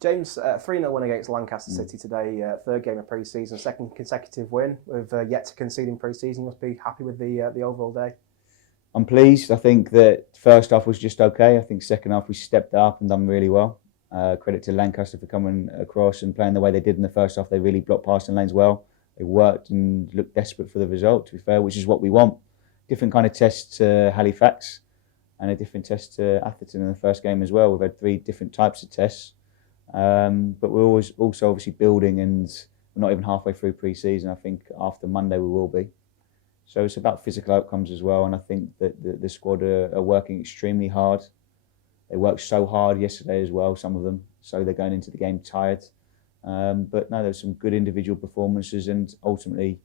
James, 3-0 win against Lancaster City today, third game of pre-season, second consecutive win. We've yet to concede in pre-season. You must be happy with the overall day. I'm pleased. I think that first half was just okay. I think second half we stepped up and done really well. Credit to Lancaster for coming across and playing the way they did in the first half. They really blocked passing lanes well. They worked and looked desperate for the result, to be fair, which is what we want. Different kind of test to Halifax and a different test to Atherton in the first game as well. We've had 3 different types of tests. But we're always also obviously building, and we're not even halfway through pre-season. I think after Monday we will be. So it's about physical outcomes as well, and I think that the squad are working extremely hard. They worked so hard yesterday as well, some of them, so they're going into the game tired. But no, there's some good individual performances, and ultimately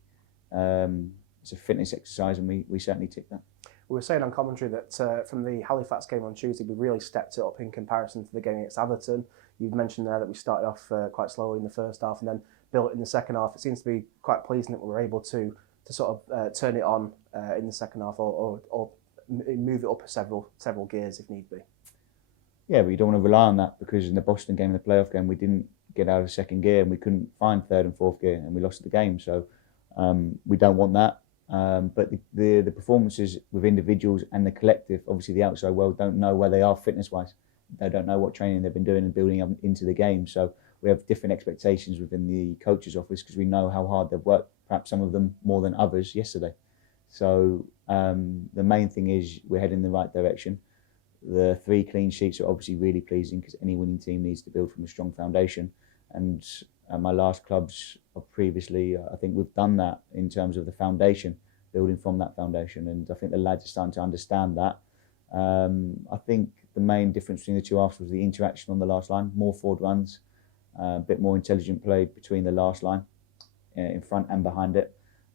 it's a fitness exercise, and we certainly tick that. We were saying on commentary that from the Halifax game on Tuesday, we really stepped it up in comparison to the game against Atherton. You've mentioned there that we started off quite slowly in the first half and then built in the second half. It seems to be quite pleasing that we were able to sort of turn it on in the second half or move it up several gears if need be. Yeah, but you don't want to rely on that, because in the Boston game, the playoff game, we didn't get out of second gear and we couldn't find third and fourth gear and we lost the game. So we don't want that. But the performances with individuals and the collective, obviously the outside world don't know where they are fitness-wise. They don't know what training they've been doing and building up into the game. So we have different expectations within the coach's office because we know how hard they've worked, perhaps some of them more than others yesterday. So the main thing is we're heading in the right direction. The 3 clean sheets are obviously really pleasing because any winning team needs to build from a strong foundation. And my last clubs previously, I think we've done that in terms of the foundation, building from that foundation. And I think the lads are starting to understand that. I think the main difference between the 2 halves was the interaction on the last line, more forward runs, a bit more intelligent play between the last line, in front and behind it.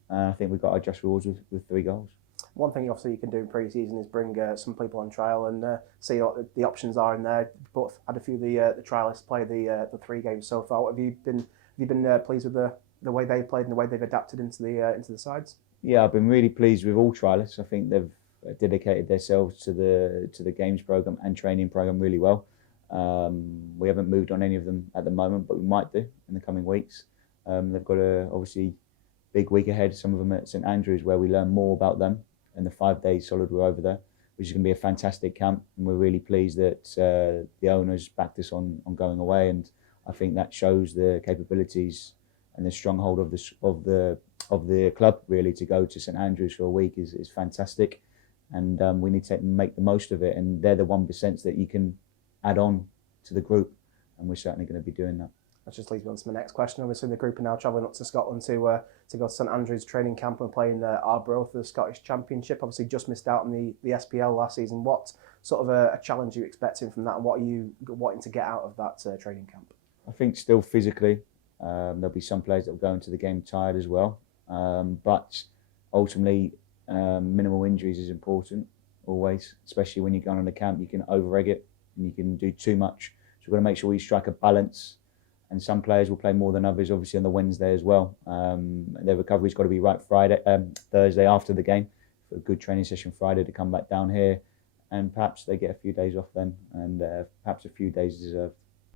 I think we got our just rewards with 3 goals. One thing obviously you can do in pre-season is bring some people on trial and see what the options are in there. Both had a few of the trialists play the 3 games so far. Have you been pleased with the way they played and the way they've adapted into the sides? Yeah, I've been really pleased with all trialists. I think they've dedicated themselves to the games program and training program really well. We haven't moved on any of them at the moment, but we might do in the coming weeks. They've got a obviously big week ahead. Some of them at St Andrews, where we learn more about them. And the 5 days solid we're over there, which is going to be a fantastic camp. And we're really pleased that the owners backed us on going away. And I think that shows the capabilities and the stronghold of the club really to go to St Andrews for a week is fantastic. And we need to make the most of it. And they're the 1% that you can add on to the group. And we're certainly going to be doing that. That just leads me on to my next question. Obviously, the group are now travelling up to Scotland to go to St Andrews training camp and playing Arborough for the Scottish Championship. Obviously, just missed out on the SPL last season. What sort of a challenge are you expecting from that, and what are you wanting to get out of that training camp? I think still physically, there'll be some players that will go into the game tired as well. But ultimately, minimal injuries is important always, especially when you're going on a camp. You can over-egg it and you can do too much. So we've got to make sure we strike a balance. And some players will play more than others, obviously on the Wednesday as well. Their recovery's got to be right Thursday after the game, for a good training session Friday to come back down here, and perhaps they get a few days off then, and perhaps a few days deserved.